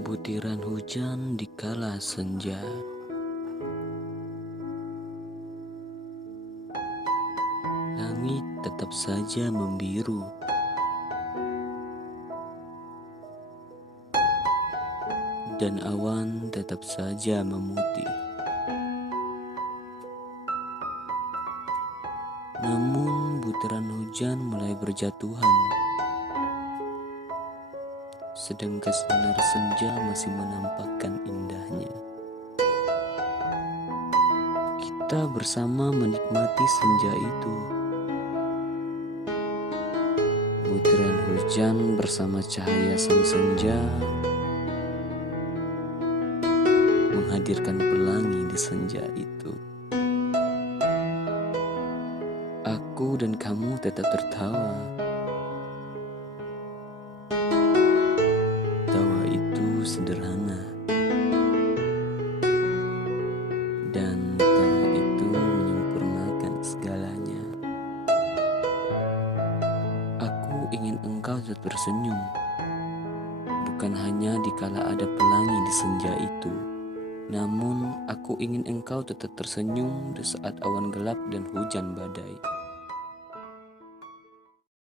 Butiran hujan di kala senja, langit tetap saja membiru, dan awan tetap saja memutih. Namun butiran hujan mulai berjatuhan, sedangkan sinar senja masih menampakkan indahnya. Kita bersama menikmati senja itu. Butiran hujan bersama cahaya sang senja menghadirkan pelangi di senja itu. Aku dan kamu tetap tertawa. Tawa itu sederhana, dan tawa itu menyempurnakan segalanya. Aku ingin engkau tetap tersenyum, bukan hanya dikala ada pelangi di senja itu, namun aku ingin engkau tetap tersenyum di saat awan gelap dan hujan badai.